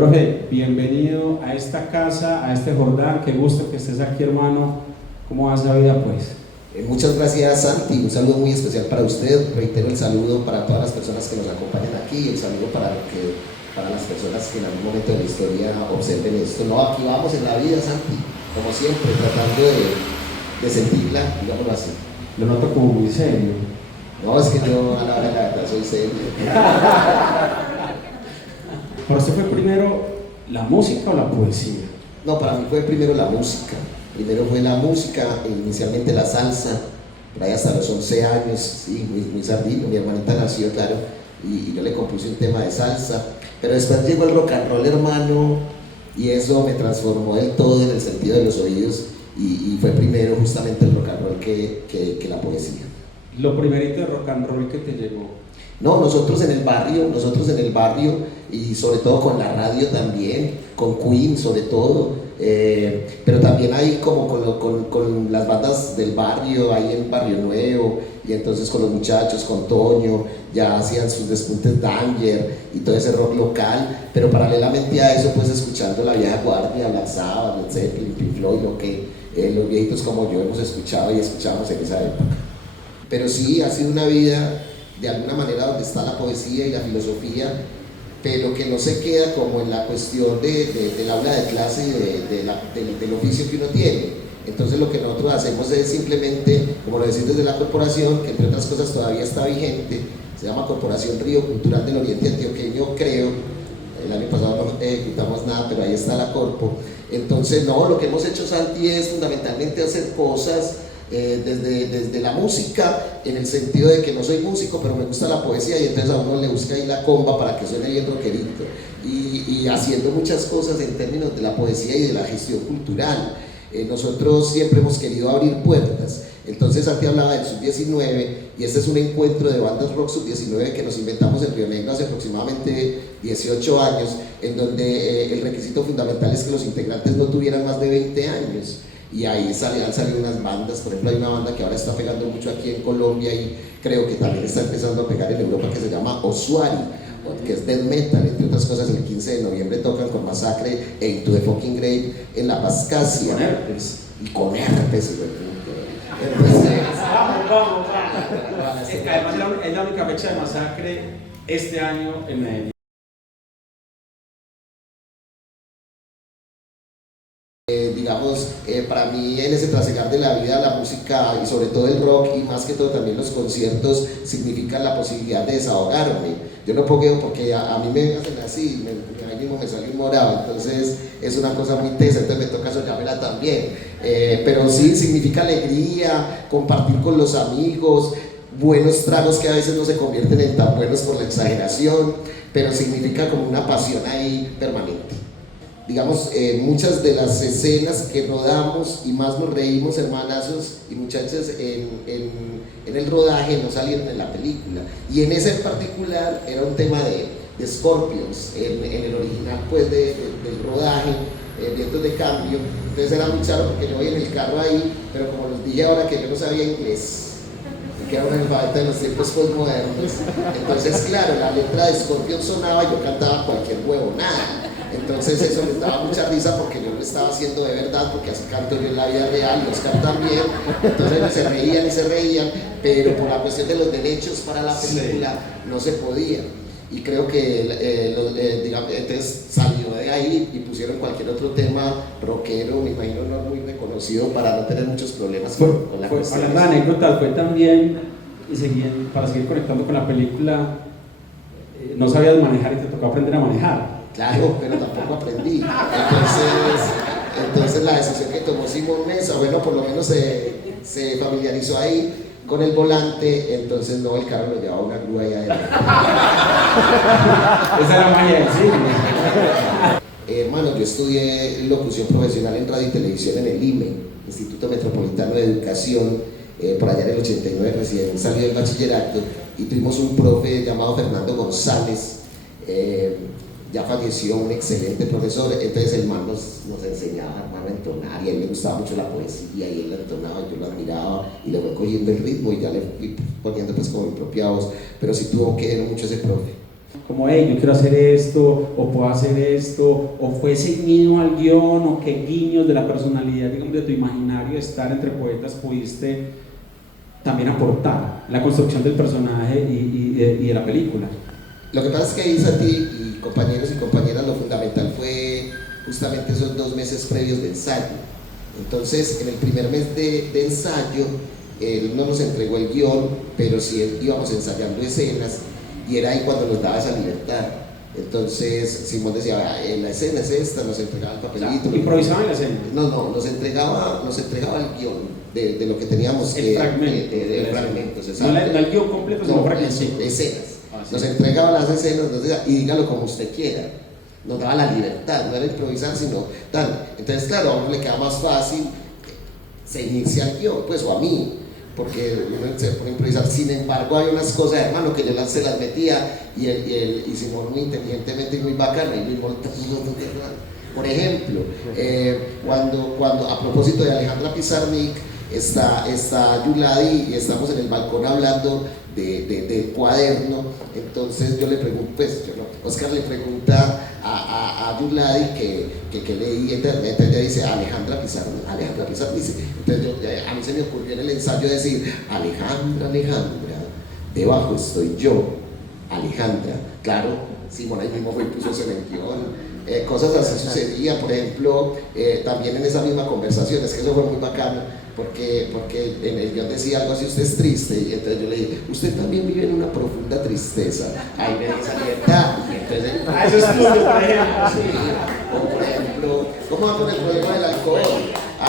Profe, bienvenido a esta casa, a este Jordán, qué gusto que estés aquí, hermano. ¿Cómo va esa vida, pues? Muchas gracias, Santi. Un saludo muy especial para usted. Reitero el saludo para todas las personas que nos acompañan aquí, el saludo para las personas que en algún momento de la historia observen esto. No, aquí vamos en la vida, Santi, como siempre, tratando de sentirla, digámoslo así. Lo noto como muy serio. No, es que yo a la hora de la verdad soy serio. ¿Para usted fue primero la música o la poesía? No, para mí fue primero la música. Primero fue la música, inicialmente la salsa, por ahí hasta los 11 años, sí, muy sardino. Mi hermanita nació, claro, y yo le compuse un tema de salsa. Pero después llegó el rock and roll, hermano, y eso me transformó del todo en el sentido de los oídos. Y fue primero justamente el rock and roll que la poesía. Lo primerito de rock and roll que te llegó. No, nosotros en el barrio y sobre todo con la radio también, con Queen sobre todo, pero también ahí como con las bandas del barrio, ahí en Barrio Nuevo, y entonces con los muchachos, con Toño, ya hacían sus despuntes Danger y todo ese rock local, pero paralelamente a eso pues escuchando la vieja guardia, Black Sabbath, Led Zeppelin, Pink Floyd, lo que los viejitos como yo hemos escuchado y escuchábamos en esa época. Pero sí, ha sido una vida de alguna manera donde está la poesía y la filosofía, pero que no se queda como en la cuestión del aula de clase y del oficio que uno tiene. Entonces lo que nosotros hacemos es simplemente, como lo decís desde la corporación, que entre otras cosas todavía está vigente, se llama Corporación Río Cultural del Oriente Antioqueño, creo. El año pasado no ejecutamos nada, pero ahí está la corpo. Entonces no, lo que hemos hecho, Santi, es fundamentalmente hacer cosas desde la música, en el sentido de que no soy músico, pero me gusta la poesía, y entonces a uno le busca ahí la comba para que suene bien rockerito, y haciendo muchas cosas en términos de la poesía y de la gestión cultural. Nosotros siempre hemos querido abrir puertas. Entonces Santi hablaba del Sub-19, y este es un encuentro de bandas rock Sub-19 que nos inventamos en Río Negro hace aproximadamente 18 años, en donde el requisito fundamental es que los integrantes no tuvieran más de 20 años. Y ahí han salido unas bandas, por ejemplo hay una banda que ahora está pegando mucho aquí en Colombia y creo que también está empezando a pegar en Europa, que se llama Osuari, que es death metal. Entre otras cosas, el 15 de noviembre tocan con Masacre e Into the Fucking Grave en La Pascasia. Con herpes. Y con herpes. Vamos. Además es la única fecha de Masacre este año en Medellín. Digamos, para mí en ese trasegar de la vida, la música y sobre todo el rock y más que todo también los conciertos significan la posibilidad de desahogarme. Yo no puedo porque a mí me hacen así, a mí mismo me sale un morado, entonces es una cosa muy tesa, entonces me toca soñármela también. Pero sí, significa alegría, compartir con los amigos, buenos tragos que a veces no se convierten en tan buenos por la exageración, pero significa como una pasión ahí permanente. Digamos, muchas de las escenas que rodamos y más nos reímos, hermanazos y muchachas, en el rodaje no salieron en la película. Y en ese en particular era un tema de Scorpions, en el original pues del rodaje, Vientos de Cambio. Entonces era muy charro porque yo voy en el carro ahí, pero como les dije ahora que yo no sabía inglés, que era una analfabeta de los tiempos postmodernos, entonces claro, la letra de Scorpions sonaba y yo cantaba cualquier huevonada. Entonces eso les daba mucha risa porque yo lo estaba haciendo de verdad, porque así canto yo en la vida real, los cantan bien, entonces ellos se reían, pero por la cuestión de los derechos para la película no se podía. Y creo que digamos, entonces salió de ahí y pusieron cualquier otro tema rockero, me imagino no muy reconocido, para no tener muchos problemas con la cuestión. Hablando de anécdotas, fue también, para seguir conectando con la película, no sabías manejar y te tocó aprender a manejar. Claro, pero tampoco aprendí. Entonces la decisión que tomó Simón Mesa, bueno, por lo menos se familiarizó ahí con el volante, entonces no, el carro lo llevaba una grúa ahí adentro. Esa era la magia del cine. Hermano, yo estudié locución profesional en radio y televisión en el IME, Instituto Metropolitano de Educación, por allá en el 89, recién salí del bachillerato, y tuvimos un profe llamado Fernando González, ya falleció, un excelente profesor. Entonces el man nos enseñaba, hermano, a entonar, y a él le gustaba mucho la poesía y él la entonaba, yo lo admiraba y le fue cogiendo el ritmo y ya le fui poniendo pues como mi propia voz, pero sí tuvo que ver mucho ese profe. como, hey, yo quiero hacer esto, o puedo hacer esto, o fue ceñido al guión, o qué guiños de la personalidad, digamos, de tu imaginario de estar entre poetas pudiste también aportar la construcción del personaje y de la película? Lo que pasa es que ahí, Santi y compañeros y compañeras, lo fundamental fue justamente esos 2 meses previos de ensayo. Entonces, en el primer mes de ensayo, él no nos entregó el guión, pero sí íbamos ensayando escenas, y era ahí cuando nos daba esa libertad. Entonces Simón decía, la escena es esta, nos entregaba el papelito. O sea, ¿improvisaban la escena? No, nos entregaba el guión de lo que teníamos el fragmento, de fragmentos, no el guión completo, sino fragmentos. Escenas. Sí. Nos entregaba las escenas, nos decía, y dígalo como usted quiera. Nos daba la libertad, no era improvisar, sino tal. Entonces, claro, a uno le queda más fácil ceñirse al guión, pues, o a mí, porque uno se pone a improvisar. Sin embargo, hay unas cosas, hermano, que yo se las metía, y Simón muy inteligentemente y muy bacano, y Luis Volta, por ejemplo, cuando a propósito de Alejandra Pizarnik, está Yuladi y estamos en el balcón hablando del cuaderno. Entonces yo le pregunto, Oscar le pregunta a Yuladi que leí internet, ella dice Alejandra Pizarnik, dice. Entonces a mí se me ocurrió en el ensayo decir Alejandra, debajo estoy yo, Alejandra. Claro, Simón ahí mismo fue y puso eso en el guión. Cosas así sucedían, por ejemplo, también en esa misma conversación. Es que eso fue muy bacano, porque en el guión decía algo así, usted es triste, y entonces yo le dije, usted también vive en una profunda tristeza. Ahí me dice libertad. Eso es tuyo, por ejemplo. Sí. O por ejemplo, ¿cómo va con el problema del alcohol?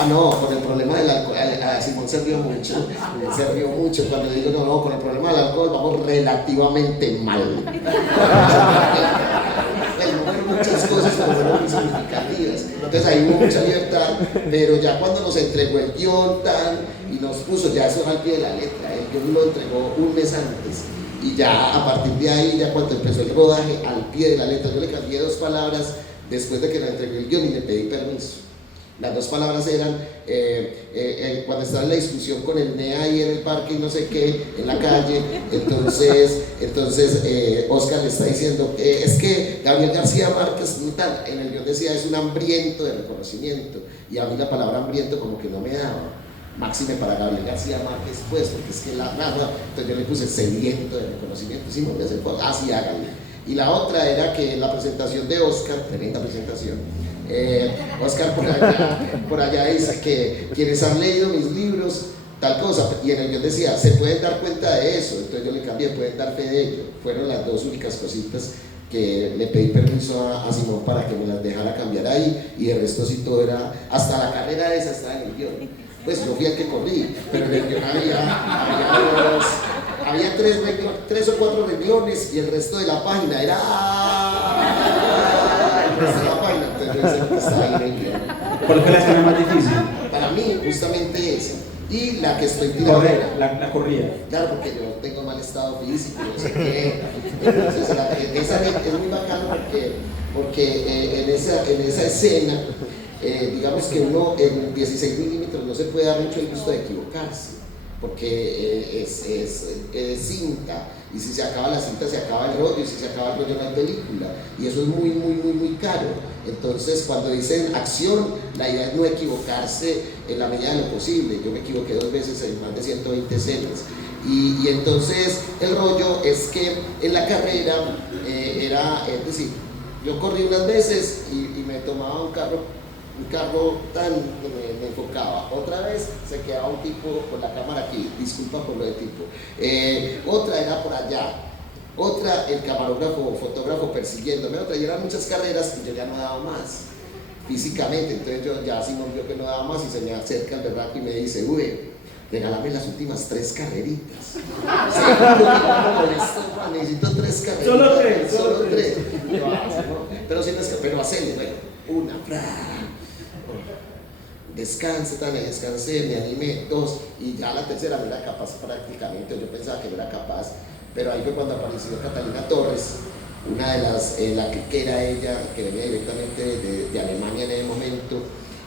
No, con el problema del alcohol, Simón se rió mucho cuando digo, no, con el problema del alcohol vamos relativamente mal. Muchas cosas que fueron muy significativas. Entonces ahí hubo mucha libertad, pero ya cuando nos entregó el guión y nos puso ya eso al pie de la letra, el guión lo entregó un mes antes, y ya a partir de ahí, ya cuando empezó el rodaje, al pie de la letra, yo le cambié 2 palabras después de que le entregué el guión y le pedí permiso. Las 2 palabras eran, cuando estaba en la discusión con el NEA ahí en el parque y no sé qué, en la calle, entonces Oscar le está diciendo, es que Gabriel García Márquez, en el guión decía, es un hambriento de reconocimiento, y a mí la palabra hambriento como que no me daba, máxime para Gabriel García Márquez, pues, porque es que nada, entonces yo le puse sediento de reconocimiento, sí, me voy a hacer, así háganle. Y la otra era que la presentación de Oscar, tremenda presentación, Oscar por allá dice que quienes han leído mis libros, tal cosa, y en el guión decía, se pueden dar cuenta de eso, entonces yo le cambié, pueden dar fe de ello. Fueron las 2 únicas cositas que le pedí permiso a Simón para que me las dejara cambiar ahí, y el resto sí todo era, hasta la carrera esa estaba en el guión. Pues yo fui el que corrí, pero en el guión había 3 o 4 renglones, y el resto de la página era la página, entonces yo decía que estaba ahí en el guión. ¿Cuál fue la escena más difícil? Para mí, justamente esa. Y la que estoy tirando. La corrida. Claro, porque yo tengo mal estado físico, no sé qué. Entonces, esa es muy bacana porque en esa escena, digamos que uno en 16 milímetros no se puede dar mucho el gusto de equivocarse, porque es cinta, y si se acaba la cinta se acaba el rollo, y si se acaba el rollo no hay película, y eso es muy caro. Entonces cuando dicen acción, la idea es no equivocarse en la medida de lo posible. Yo me equivoqué 2 veces en más de 120 escenas, y entonces el rollo es que en la carrera es decir, yo corrí unas veces y me tomaba un carro me enfocaba, otra vez se quedaba un tipo con la cámara aquí, disculpa por lo de tipo, otra era por allá, otra el camarógrafo, fotógrafo persiguiéndome, otra, y eran muchas carreras y yo ya no daba más físicamente. Entonces yo ya Simón vio que no daba más y se me acerca el berraco y me dice, regálame las últimas 3 carreritas. Necesito 3 carreritas. Solo 3. Pero si no es que, pero hacele, una, descansé, me animé, 2, y ya la tercera no era capaz prácticamente, yo pensaba que no era capaz, pero ahí fue cuando apareció Catalina Torres, una de las, la que era ella, que venía directamente de Alemania en ese momento,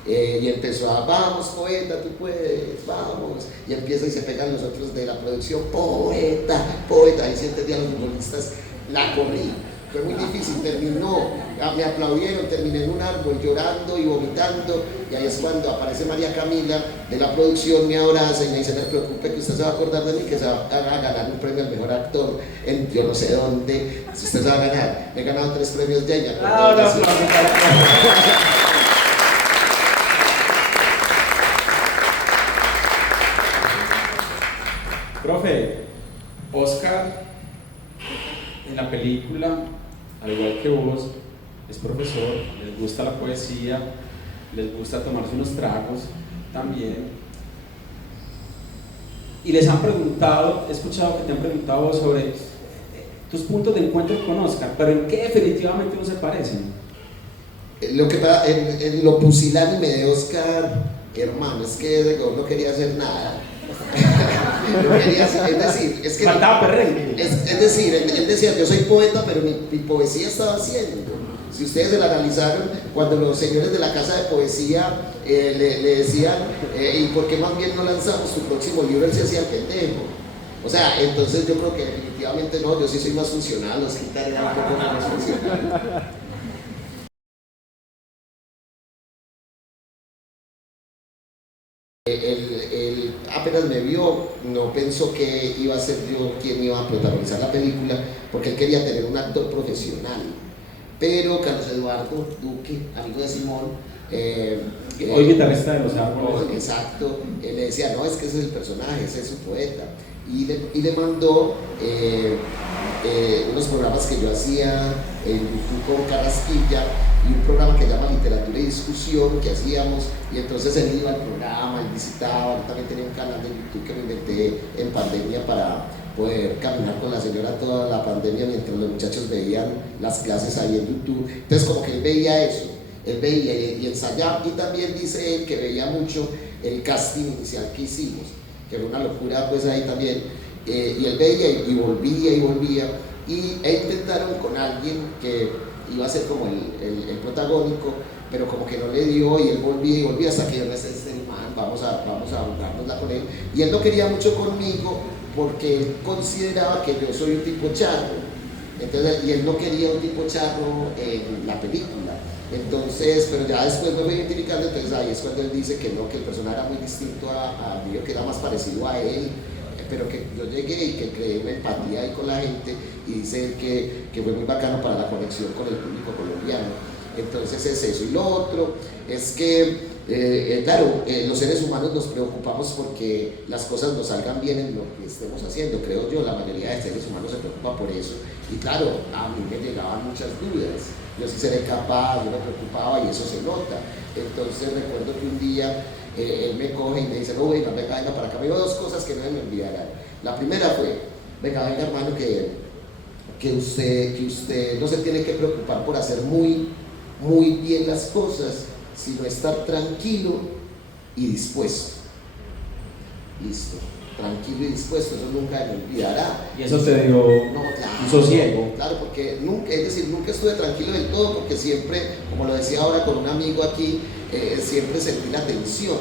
y empezó a, vamos poeta, tú puedes, vamos, y empieza y se pegan los otros de la producción, poeta, ahí se entendían los futbolistas, la corrí, fue muy difícil, terminó, me aplaudieron, terminé en un árbol llorando y vomitando, y ahí es cuando aparece María Camila de la producción, me abraza y me dice: no se preocupe que usted se va a acordar de mí, que se va a ganar un premio al mejor actor en yo no sé dónde, si usted se va a ganar. Me he ganado 3 premios ya y me acuerdo de eso. Profe, Oscar en la película, al igual que vos, es profesor, les gusta la poesía, les gusta tomarse unos tragos también. Y les han preguntado, he escuchado que te han preguntado sobre tus puntos de encuentro con Oscar, pero ¿en qué definitivamente no se parecen? Lo que pasa, en lo pusilánime de Oscar, hermano, es que no quería hacer nada. No quería hacer, es decir, es que faltaba perrengue. Es decir, él decía: yo soy poeta, pero mi poesía estaba haciendo. Si ustedes se la analizaron, cuando los señores de la casa de poesía le decían: ¿y por qué más bien no lanzamos tu próximo libro? Él se hacía el pendejo. O sea, entonces yo creo que definitivamente no, yo sí soy más funcional, los quitaré un poco más funcional. Él apenas me vio, no pensó que iba a ser yo quien iba a protagonizar la película, porque él quería tener un actor profesional. Pero Carlos Eduardo Duque, amigo de Simón, hoy guitarrista de Los Árboles. Exacto, él le decía: no, es que ese es el personaje, ese es su poeta. Y le mandó unos programas que yo hacía en YouTube con Carrasquilla, y un programa que se llama Literatura y Discusión que hacíamos, y entonces él iba al programa, él visitaba. Yo también tenía un canal de YouTube que me inventé en pandemia para poder caminar con la señora toda la pandemia mientras los muchachos veían las clases ahí en YouTube. Entonces como que él veía eso, él veía y ensayaba, y también dice él que veía mucho el casting inicial que hicimos, que era una locura pues ahí también, y él veía y volvía, y intentaron con alguien que iba a ser como el protagónico, pero como que no le dio, y él volvía hasta que yo le dije: man, vamos a jugárnosla con él. Y él no quería mucho conmigo porque él consideraba que yo soy un tipo charro, entonces, y él no quería un tipo charro en la película. Entonces, pero ya después me voy identificando, entonces ahí es cuando él dice que no, que el personaje era muy distinto a mí, que era más parecido a él, pero que yo llegué y que creé una empatía ahí con la gente, y dice él que fue muy bacano para la conexión con el público colombiano. Entonces es eso. Y lo otro es que, claro, los seres humanos nos preocupamos porque las cosas nos salgan bien en lo que estemos haciendo, creo yo. La mayoría de seres humanos se preocupa por eso, y claro, a mí me llegaban muchas dudas: yo sí seré capaz, yo me preocupaba, y eso se nota. Entonces recuerdo que un día él me coge y me dice: no, venga para acá. Me dijo 2 cosas que no me olvidarán. La primera fue: venga hermano, que usted no se tiene que preocupar por hacer muy bien las cosas, sino estar tranquilo y dispuesto. Listo, tranquilo y dispuesto, eso nunca me olvidará. ¿Y eso te dio un sosiego? Claro, porque nunca estuve tranquilo del todo, porque siempre, como lo decía ahora con un amigo aquí, siempre sentí la tensión,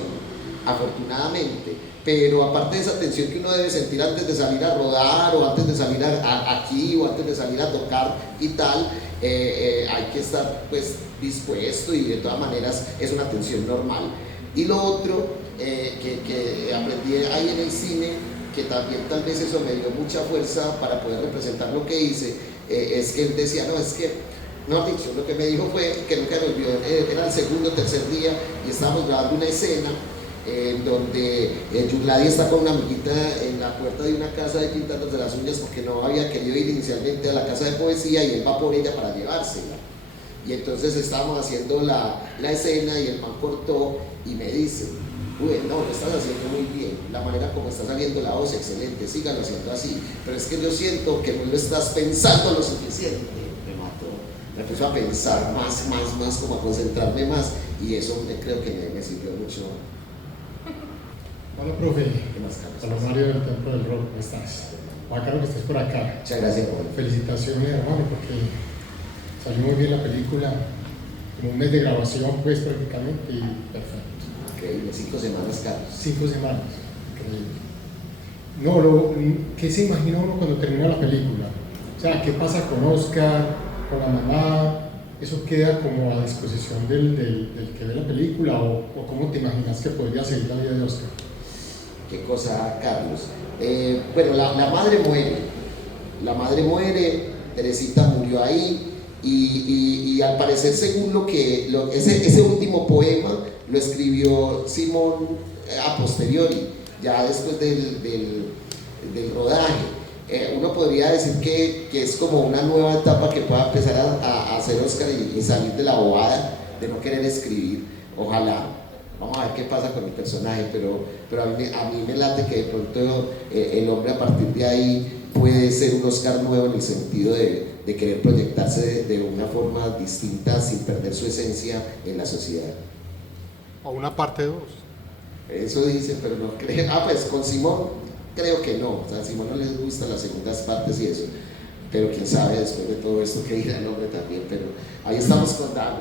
afortunadamente. Pero aparte de esa tensión que uno debe sentir antes de salir a rodar, o antes de salir aquí, o antes de salir a tocar y tal, hay que estar pues dispuesto, y de todas maneras es una tensión normal. Y lo otro que aprendí ahí en el cine, que también tal vez eso me dio mucha fuerza para poder representar lo que hice, es que él decía: no, es que, no, dicho, lo que me dijo fue que nunca me olvidó, era el segundo o tercer día, y estábamos grabando una escena donde Yuladi está con una amiguita en la puerta de una casa de pintándose las uñas, porque no había querido ir inicialmente a la casa de poesía, y él va por ella para llevársela. Y entonces estábamos haciendo la escena, y el man cortó y me dice: uy, no, lo estás haciendo muy bien, la manera como está saliendo la voz, excelente, síganlo haciendo así, pero es que yo siento que no lo estás pensando lo suficiente. Me mató, me puso a pensar más, como a concentrarme más, y eso creo que me sirvió mucho. Hola, profe. ¿Qué más, Carlos? Hola, Mario del Templo del Rock, ¿cómo estás? Bacano que estés por acá. Muchas gracias, Juan. Felicitaciones, hermano, porque salió muy bien la película, como un mes de grabación, pues, prácticamente, y perfecto. Increíble, 5 semanas, Carlos. 5 semanas, increíble. No, ¿qué se imagina uno cuando termina la película? O sea, ¿qué pasa con Oscar? con la mamá, ¿eso queda como a disposición del que ve la película o cómo te imaginas que podría seguir la vida de Oscar? Qué cosa, Carlos. Bueno, la madre muere, Teresita murió ahí y al parecer según ese último poema lo escribió Simón a posteriori, ya después del rodaje. Uno podría decir que es como una nueva etapa que pueda empezar a hacer Oscar y salir de la bobada de no querer escribir. Ojalá. Vamos a ver qué pasa con el personaje, pero a mí me late que de pronto el hombre a partir de ahí puede ser un Oscar nuevo en el sentido de querer proyectarse de una forma distinta sin perder su esencia en la sociedad. O una parte 2. Eso dicen, pero no creo. Pues con Simón creo que no. O sea, a Simón no les gustan las segundas partes y eso. Pero quién sabe después de todo esto que dirá el hombre también. Pero ahí estamos con Dago.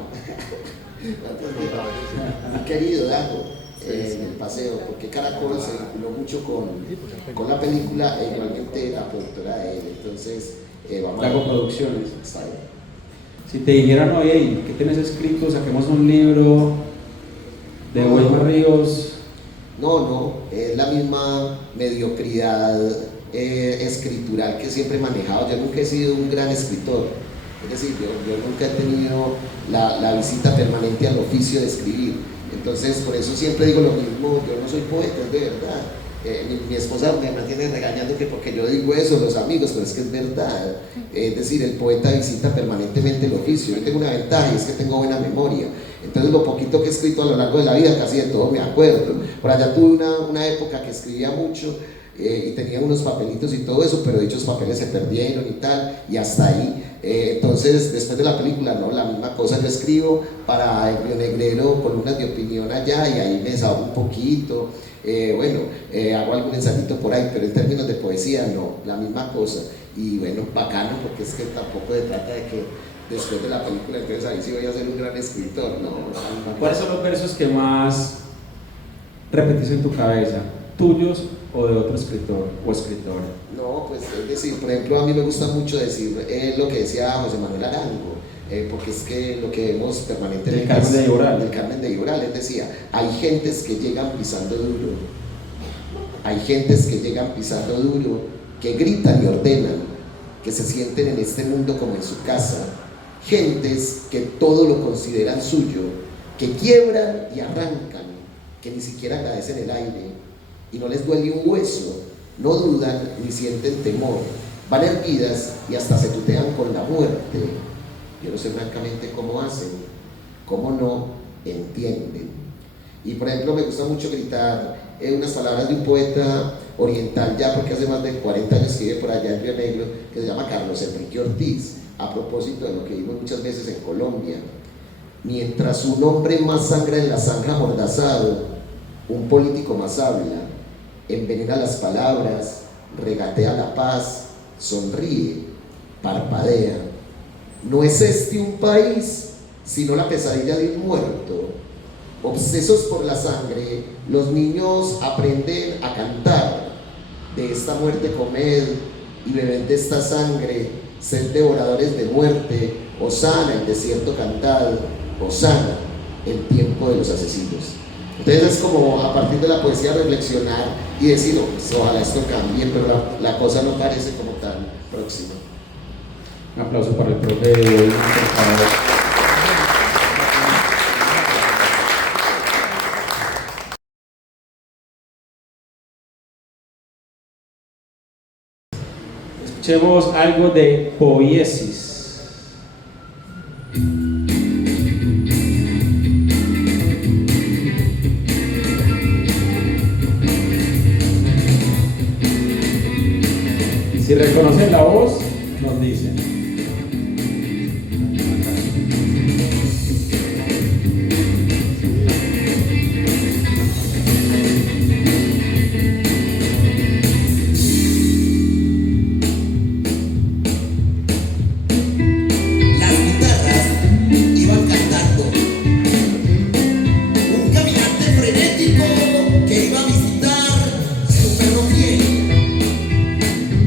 Mi querido Dago, en el paseo, porque Caracol se vinculó mucho con la película e igualmente la productora de él. Entonces, vamos Dago Producciones. Está bien. Si te dijeran, oye, ¿qué tienes escrito? Saquemos un libro de Wilmer Ríos. No, es la misma mediocridad escritural que siempre he manejado. Yo nunca he sido un gran escritor, es decir, yo nunca he tenido la visita permanente al oficio de escribir. Entonces, por eso siempre digo lo mismo, yo no soy poeta, es de verdad. Mi esposa me mantiene regañando que porque yo digo eso, los amigos, pero es que es verdad. Es decir, el poeta visita permanentemente el oficio. Yo tengo una ventaja y es que tengo buena memoria. Entonces, lo poquito que he escrito a lo largo de la vida, casi de todo me acuerdo. Por allá tuve una época que escribía mucho y tenía unos papelitos y todo eso, pero dichos papeles se perdieron y tal, y hasta ahí. Entonces, después de la película, no, la misma cosa, yo escribo para el Río Negrero, columnas de opinión allá, y ahí me desahogo un poquito. Hago algún ensayito por ahí, pero en términos de poesía, no, la misma cosa. Y bueno, bacano, porque es que tampoco se trata de que después de la película, entonces ahí sí voy a ser un gran escritor, no. ¿Cuáles son los versos que más repetís en tu cabeza? ¿Tuyos o de otro escritor o escritora? No, pues es decir, por ejemplo, a mí me gusta mucho decir lo que decía José Manuel Arango, porque es que lo que vemos permanentemente el Carmen de Lloral. El Carmen de Lloral, él decía, hay gentes que llegan pisando duro, hay gentes que llegan pisando duro, que gritan y ordenan, que se sienten en este mundo como en su casa, gentes que todo lo consideran suyo, que quiebran y arrancan, que ni siquiera agradecen el aire y no les duele un hueso, no dudan ni sienten temor, van erguidas y hasta se tutean con la muerte. Yo no sé francamente cómo hacen, cómo no entienden. Y por ejemplo, me gusta mucho gritar unas palabras de un poeta oriental ya, porque hace más de 40 años que vive por allá en Río Negro, que se llama Carlos Enrique Ortiz, a propósito de lo que vimos muchas veces en Colombia. Mientras un hombre más sangra en la zanja amordazado, un político más habla, envenena las palabras, regatea la paz, sonríe, parpadea. No es este un país, sino la pesadilla de un muerto. Obsesos por la sangre, los niños aprenden a cantar. De esta muerte comed y bebed de esta sangre, sed devoradores de muerte, hosana el desierto cantad, hosana el tiempo de los asesinos. Entonces es como a partir de la poesía reflexionar y decir, oh, pues, ojalá esto cambie, pero la cosa no parece como tan próxima. Un aplauso para el profe de hoy, por favor. Escuchemos algo de poiesis. Si reconocen la voz, nos dicen.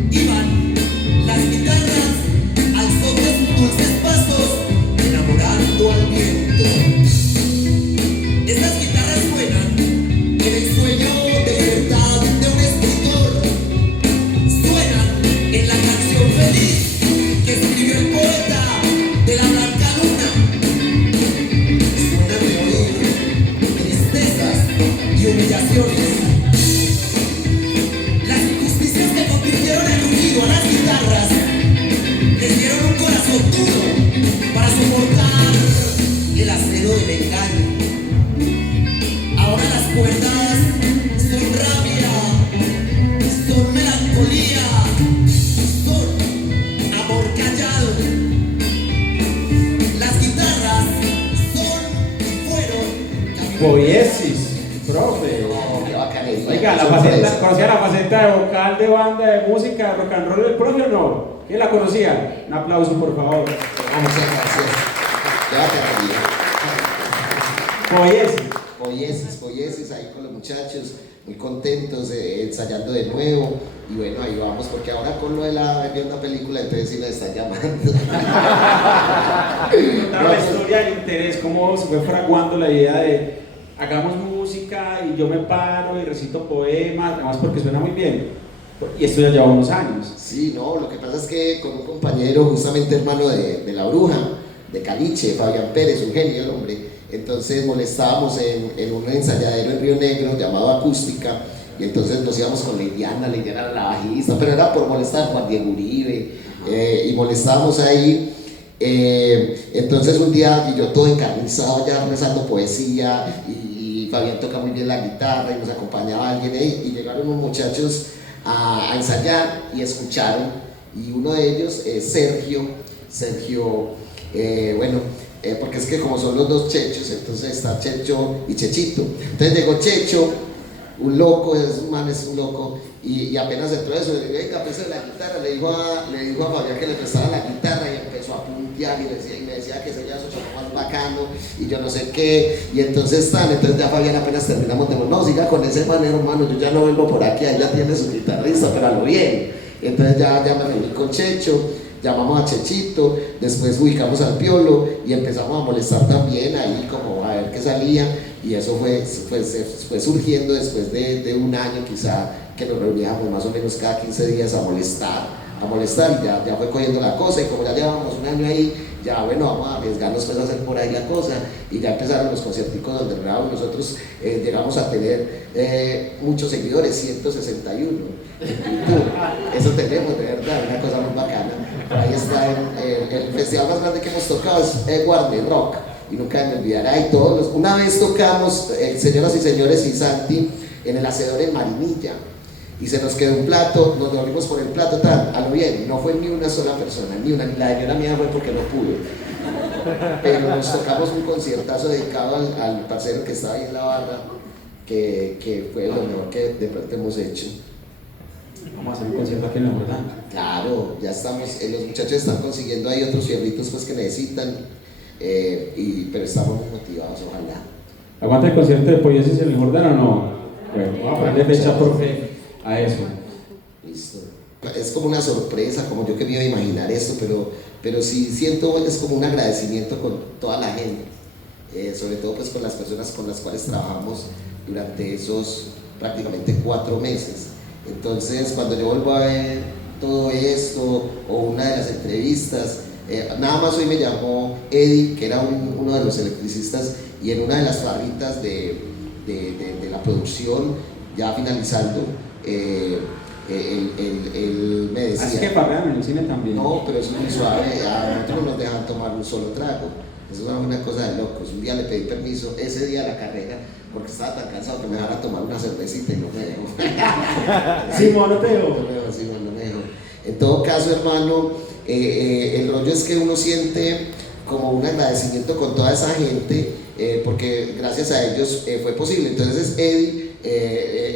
Iban las guitarras Poiesis, profe. Qué bacanería. Oiga, ¿conocía la faceta de vocal de banda de música de rock and roll del profe o no? ¿Quién la conocía? Un aplauso, por favor. Muchas gracias. Qué bacanería. Poiesis, ahí con los muchachos, muy contentos, ensayando de nuevo. Y bueno, ahí vamos, porque ahora con lo de la película, entonces sí me están llamando. La historia del interés, cómo se fue fraguando la idea de hagamos música y yo me paro y recito poemas, además porque suena muy bien. Y esto ya lleva unos años. Sí, no, lo que pasa es que con un compañero, justamente hermano de La Bruja, de Caliche, Fabián Pérez, un genio el hombre, entonces molestábamos en un ensayadero en Río Negro llamado Acústica, y entonces nos íbamos con Liliana era la bajista, pero era por molestar, Juan Diego Uribe, y molestábamos ahí. Entonces un día, y yo todo encarnizado ya rezando poesía, y Fabián toca muy bien la guitarra y nos acompañaba alguien ahí, y llegaron unos muchachos a ensayar y escucharon, y uno de ellos es Sergio, porque es que como son los dos Chechos, entonces está Checho y Chechito. Entonces llegó Checho, un loco, es un loco, y apenas entró eso, le dijo, venga, pese la guitarra, le dijo a Fabián que le prestara la guitarra, y empezó a puntear y me decía que ese ya se más bacano, y yo no sé qué, y entonces ya Fabián apenas terminamos, de no, siga con ese manero, hermano, yo ya no vuelvo por aquí, ahí ya tiene su guitarrista, pero a lo bien. Entonces ya me reuní con Checho, llamamos a Chechito, después ubicamos al Piolo y empezamos a molestar también ahí como a ver qué salía, y eso fue surgiendo después de un año quizá, que nos reuníamos más o menos cada 15 días a molestar y ya fue cogiendo la cosa, y como ya llevamos un año ahí, ya bueno, vamos a arriesgarnos pues a hacer por ahí la cosa, y ya empezaron los concierticos donde nosotros llegamos a tener muchos seguidores, 161 en YouTube. Eso tenemos, de verdad, una cosa muy bacana. Por ahí está el festival más grande que hemos tocado, es Warner Rock, y nunca me olvidará. Y una vez tocamos, señoras y señores, y Santi, en el Hacedor en Marinilla, y se nos quedó un plato, nos devolvimos por el plato, a lo bien, no fue ni una sola persona, ni la señora mía fue porque no pude, pero nos tocamos un conciertazo dedicado al parcero que estaba ahí en la barra, que fue lo mejor que de pronto hemos hecho. Vamos a hacer un concierto aquí en La Jordana. Claro, ya estamos, los muchachos están consiguiendo ahí otros fierritos pues que necesitan, pero estamos muy motivados, ojalá. ¿Aguanta el concierto de Poiesis en La Jordana o no? Bueno, vamos a ponerle fecha profe a eso. Listo. Es como una sorpresa, como yo que me iba a imaginar esto, pero sí siento, es como un agradecimiento con toda la gente, sobre todo pues con las personas con las cuales trabajamos durante esos prácticamente 4 meses. Entonces cuando yo vuelvo a ver todo esto o una de las entrevistas, nada más hoy me llamó Eddie, que era uno de los electricistas, y en una de las fabritas de la producción, ya finalizando, él me decía... Así que pagan en el cine también. No, pero eso es muy suave, a nosotros no nos dejan tomar un solo trago, eso es una cosa de locos. Un día le pedí permiso, ese día de la carrera, porque estaba tan cansado que me dejara tomar una cervecita y no me dejó. Simón, no te dejó. Simón, no me dejó. En todo caso, hermano, el rollo es que uno siente como un agradecimiento con toda esa gente, porque gracias a ellos fue posible. Entonces Eddie,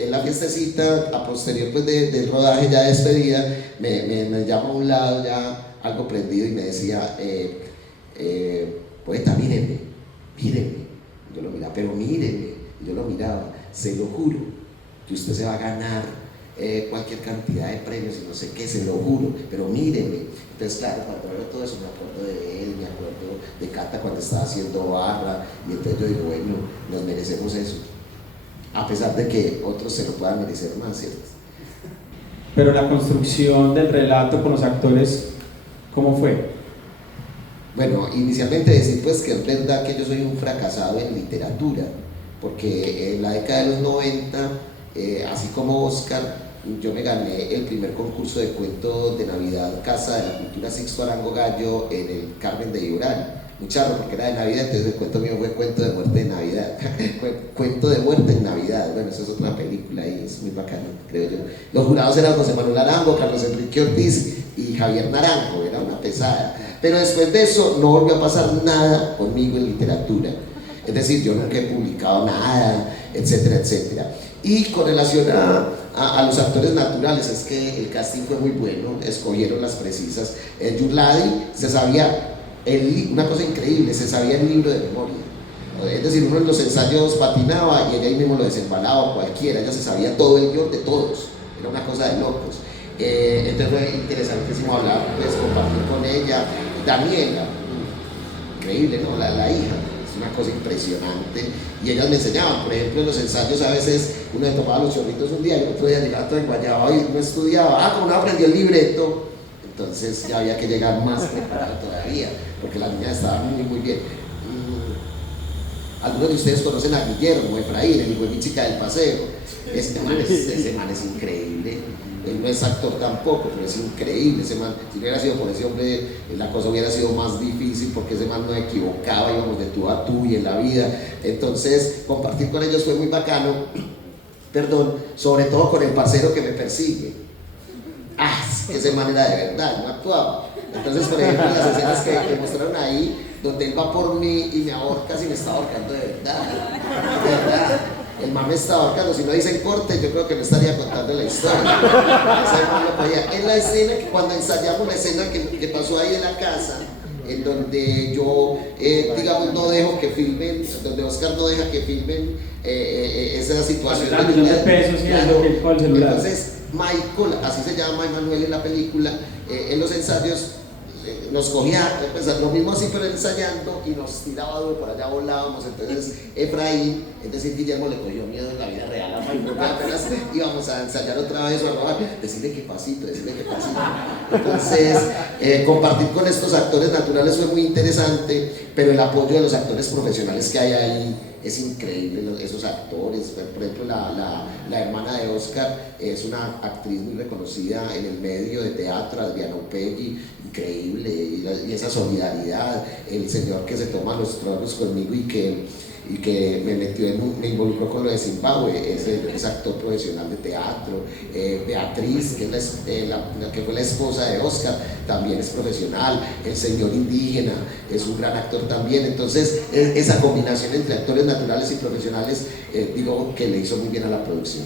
en la fiestecita, a posterior pues, del rodaje ya de despedida, me llama a un lado ya algo prendido y me decía, poeta, mírenme. Yo lo miraba, pero mírenme. Yo lo miraba, se lo juro que usted se va a ganar cualquier cantidad de premios y no sé qué, se lo juro, pero mírenme. Entonces claro, cuando veo todo eso me acuerdo de él, me acuerdo de Cata cuando estaba haciendo barra, y entonces yo digo, bueno, nos merecemos eso, a pesar de que otros se lo puedan merecer más, ¿cierto? Pero la construcción del relato con los actores, ¿cómo fue? Bueno, inicialmente decir pues que es verdad que yo soy un fracasado en literatura, porque en la década de los 90, así como Oscar, yo me gané el primer concurso de cuento de Navidad Casa de la Cultura Sixto Arango Gallo en el Carmen de Ibral. Muy charro porque era de Navidad, entonces el cuento mío fue Cuento de Muerte en Navidad. Cuento de Muerte en Navidad, bueno, eso es otra película y es muy bacano, creo yo. Los jurados eran José Manuel Arango, Carlos Enrique Ortiz y Javier Naranjo, era una pesada. Pero después de eso no volvió a pasar nada conmigo en literatura. Es decir, yo nunca he publicado nada, etcétera, etcétera. Y con relación a los actores naturales, es que el casting fue muy bueno, escogieron las precisas. Yuladi se sabía, una cosa increíble, se sabía el libro de memoria. Es decir, uno en los ensayos patinaba y ella ahí mismo lo desembalaba, cualquiera, ella se sabía todo el guión de todos, era una cosa de locos. Entonces fue interesantísimo hablar, pues compartir con ella. Daniela, increíble, ¿no? La hija, es una cosa impresionante. Y ellas me enseñaban, por ejemplo, en los ensayos a veces uno le tomaba los chorritos un día y el otro día llegaba todo enguayado y no estudiaba. Como no aprendió el libreto, entonces ya había que llegar más preparado todavía, porque las niñas estaban muy, muy bien. Algunos de ustedes conocen a Guillermo Efraín, el hijo de mi chica del paseo. Ese man es increíble. Él no es actor tampoco, pero es increíble. Ese man, si no hubiera sido por ese hombre, la cosa hubiera sido más difícil, porque ese man no equivocaba, íbamos de tú a tú y en la vida. Entonces, compartir con ellos fue muy bacano. Perdón, sobre todo con el parcero que me persigue. Ese man era de verdad, no actuaba. Entonces, por ejemplo, las escenas que mostraron ahí, donde él va por mí y me ahorca, si me está ahorcando de verdad. De verdad. El man me está ahorcando, si no dicen corte, yo creo que me estaría contando la historia. En la escena, cuando ensayamos la escena que pasó ahí en la casa, en donde yo, digamos, no dejo que filmen, donde Oscar no deja que filmen esa situación. Entonces, Michael, así se llama Emanuel en la película, en los ensayos nos cogía, lo mismo así, pero ensayando, y nos tiraba duro, por allá volábamos. Entonces Efraín, es decir, Guillermo, le cogió miedo en la vida real a Michael, apenas íbamos a ensayar otra vez o a robar, decirle que pasito. Entonces, compartir con estos actores naturales fue muy interesante, pero el apoyo de los actores profesionales que hay ahí es increíble. Esos actores, por ejemplo, la hermana de Oscar es una actriz muy reconocida en el medio de teatro, Adriana Upegui, increíble, y esa solidaridad, el señor que se toma los tragos conmigo y que me involucró con lo de Zimbabue, es actor profesional de teatro. Beatriz, que fue la esposa de Oscar, también es profesional. El señor indígena es un gran actor también. Entonces, esa combinación entre actores naturales y profesionales, digo que le hizo muy bien a la producción.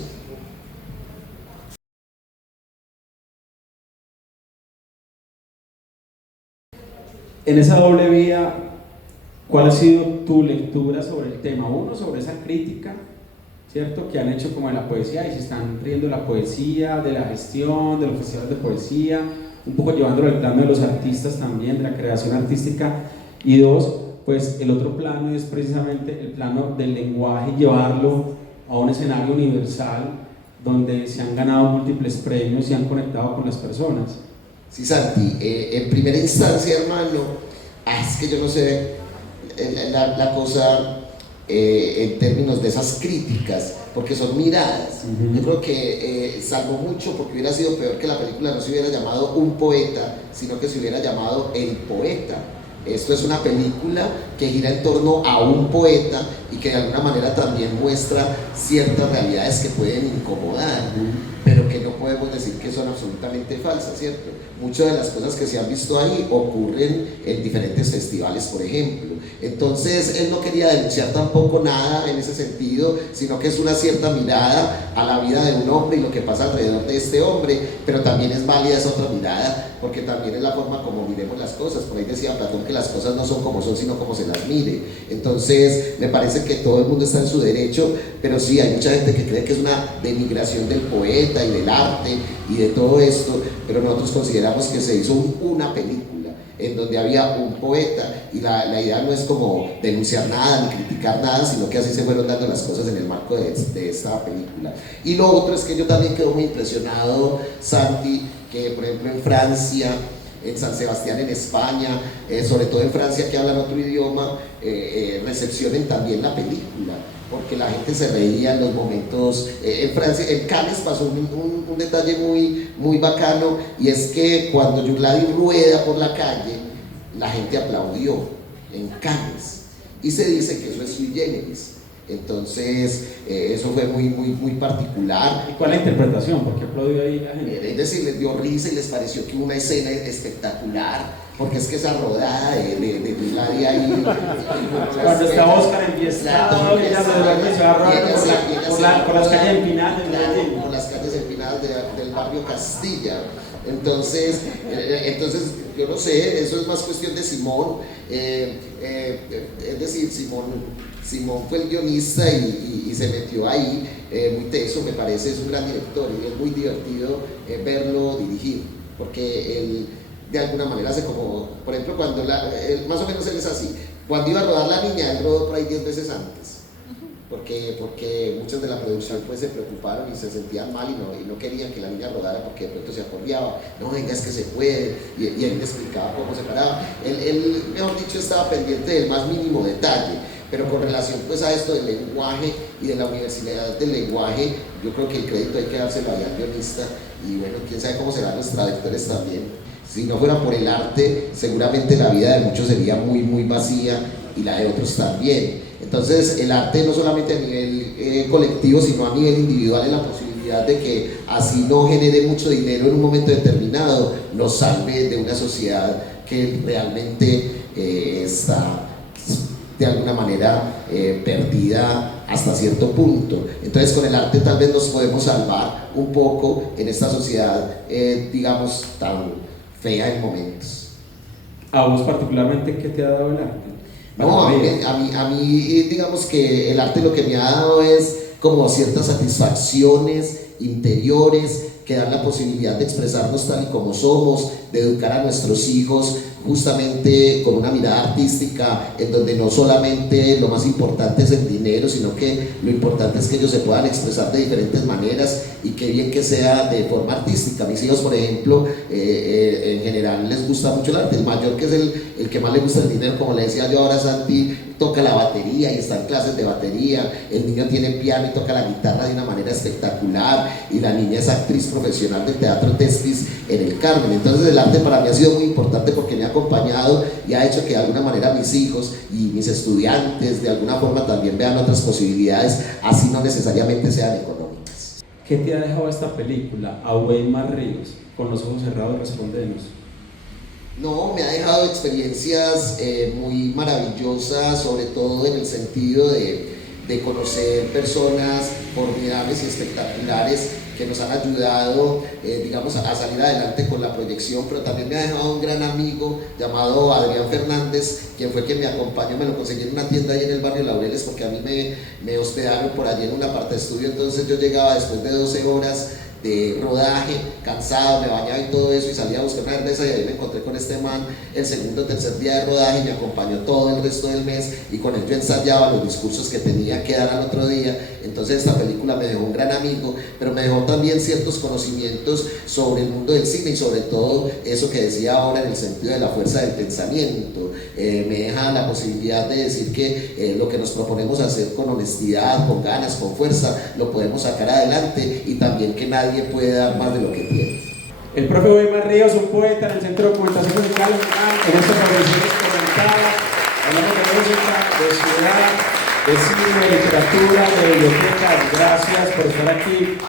En esa doble vía, ¿cuál ha sido tu lectura sobre el tema? Uno, sobre esa crítica, ¿cierto?, que han hecho como de la poesía, y se están riendo de la poesía, de la gestión, de los festivales de poesía, un poco llevándolo al plano de los artistas también, de la creación artística. Y dos, pues el otro plano es precisamente el plano del lenguaje, llevarlo a un escenario universal donde se han ganado múltiples premios y han conectado con las personas. Sí, Santi, en primera instancia, hermano, es que yo no sé la cosa en términos de esas críticas, porque son miradas. Yo creo que salvó mucho, porque hubiera sido peor que la película no se hubiera llamado Un poeta, sino que se hubiera llamado El poeta. Esto es una película que gira en torno a un poeta y que de alguna manera también muestra ciertas realidades que pueden incomodar, pero que no podemos decir que son absolutamente falsas, ¿cierto? Muchas de las cosas que se han visto ahí ocurren en diferentes festivales, por ejemplo. Entonces, él no quería denunciar tampoco nada en ese sentido, sino que es una cierta mirada a la vida de un hombre y lo que pasa alrededor de este hombre, pero también es válida esa otra mirada, porque también es la forma como miremos las cosas. Por ahí decía Platón que las cosas no son como son, sino como se las mire. Entonces, me parece que todo el mundo está en su derecho, pero sí, hay mucha gente que cree que es una denigración del poeta y del arte y de todo esto, pero nosotros consideramos que se hizo una película en donde había un poeta, y la idea no es como denunciar nada ni criticar nada, sino que así se fueron dando las cosas en el marco de esta película. Y lo otro es que yo también quedo muy impresionado, Santi, que por ejemplo en Francia, en San Sebastián, en España, sobre todo en Francia, que hablan otro idioma, recepcionen también la película, porque la gente se reía en los momentos. En Francia, en Cannes pasó un detalle muy bacano, y es que cuando Yuladi rueda por la calle, la gente aplaudió en Cannes, y se dice que eso es sui generis. Entonces, eso fue muy particular. ¿Y cuál es la interpretación? ¿Por qué aplaudió ahí la gente? Es decir, les dio risa y les pareció que una escena espectacular, porque es que esa rodada de Gladia ahí... Cuando está Oscar enfiestado, ella se duerme y se va rodando por las calles empinadas de Medellín. Por las calles empinadas del barrio Castilla. Entonces, yo no sé, eso es más cuestión de Simón. Es decir, Simón fue el guionista y se metió ahí, muy teso, me parece, es un gran director y es muy divertido verlo dirigir, porque él de alguna manera hace como, por ejemplo, cuando más o menos él es así, cuando iba a rodar La Niña, él rodó por ahí 10 veces antes. Porque muchos de la producción pues se preocuparon y se sentían mal y no querían que la niña rodara porque de pronto se acordeaba, no venga es que se puede, y él le explicaba cómo se paraba. Él, mejor dicho, estaba pendiente del más mínimo detalle, pero con relación pues a esto del lenguaje y de la universidad del lenguaje, yo creo que el crédito hay que dárselo ahí al guionista, y bueno, quién sabe cómo serán los traductores también. Si no fuera por el arte, seguramente la vida de muchos sería muy vacía y la de otros también. Entonces el arte no solamente a nivel colectivo, sino a nivel individual, es la posibilidad de que así no genere mucho dinero en un momento determinado, nos salve de una sociedad que realmente está de alguna manera perdida hasta cierto punto. Entonces con el arte tal vez nos podemos salvar un poco en esta sociedad, digamos, tan fea en momentos. ¿A vos particularmente qué te ha dado el arte? No, a mí digamos que el arte lo que me ha dado es como ciertas satisfacciones interiores que dan la posibilidad de expresarnos tal y como somos, de educar a nuestros hijos justamente con una mirada artística en donde no solamente lo más importante es el dinero, sino que lo importante es que ellos se puedan expresar de diferentes maneras y que bien que sea de forma artística. Mis hijos, por ejemplo, en general les gusta mucho el arte. El mayor, que es el que más le gusta el dinero, como le decía yo ahora a Santi, toca la batería y está en clases de batería. El niño tiene piano y toca la guitarra de una manera espectacular, y la niña es actriz profesional del Teatro Tespis en el Carmen. Entonces el arte para mí ha sido muy importante porque me ha acompañado y ha hecho que de alguna manera mis hijos y mis estudiantes de alguna forma también vean otras posibilidades, así no necesariamente sean económicas. ¿Qué te ha dejado esta película, A Weimar Ríos? Con los ojos cerrados, respondenos. No, me ha dejado experiencias muy maravillosas, sobre todo en el sentido de conocer personas formidables y espectaculares que nos han ayudado, digamos, a salir adelante con la proyección, pero también me ha dejado un gran amigo llamado Adrián Fernández, quien fue quien me acompañó. Me lo conseguí en una tienda ahí en el barrio Laureles, porque a mí me hospedaron por allí en una parte de estudio. Entonces yo llegaba después de 12 horas de rodaje, cansado, me bañaba y todo eso, y salía a buscar una cerveza, y ahí me encontré con este man el segundo o tercer día de rodaje, y me acompañó todo el resto del mes, y con él yo ensayaba los discursos que tenía que dar al otro día. Entonces esta película me dejó un gran amigo, pero me dejó también ciertos conocimientos sobre el mundo del cine, y sobre todo eso que decía ahora en el sentido de la fuerza del pensamiento. Me deja la posibilidad de decir que lo que nos proponemos hacer con honestidad, con ganas, con fuerza, lo podemos sacar adelante, y también que nadie puede dar más de lo que tiene. El profe Weimar Ríos, un poeta en el Centro de Documentación Musical, en estas audiciones comentadas, hablamos de música, de ciudad, de cine, de literatura, de biblioteca. Gracias por estar aquí.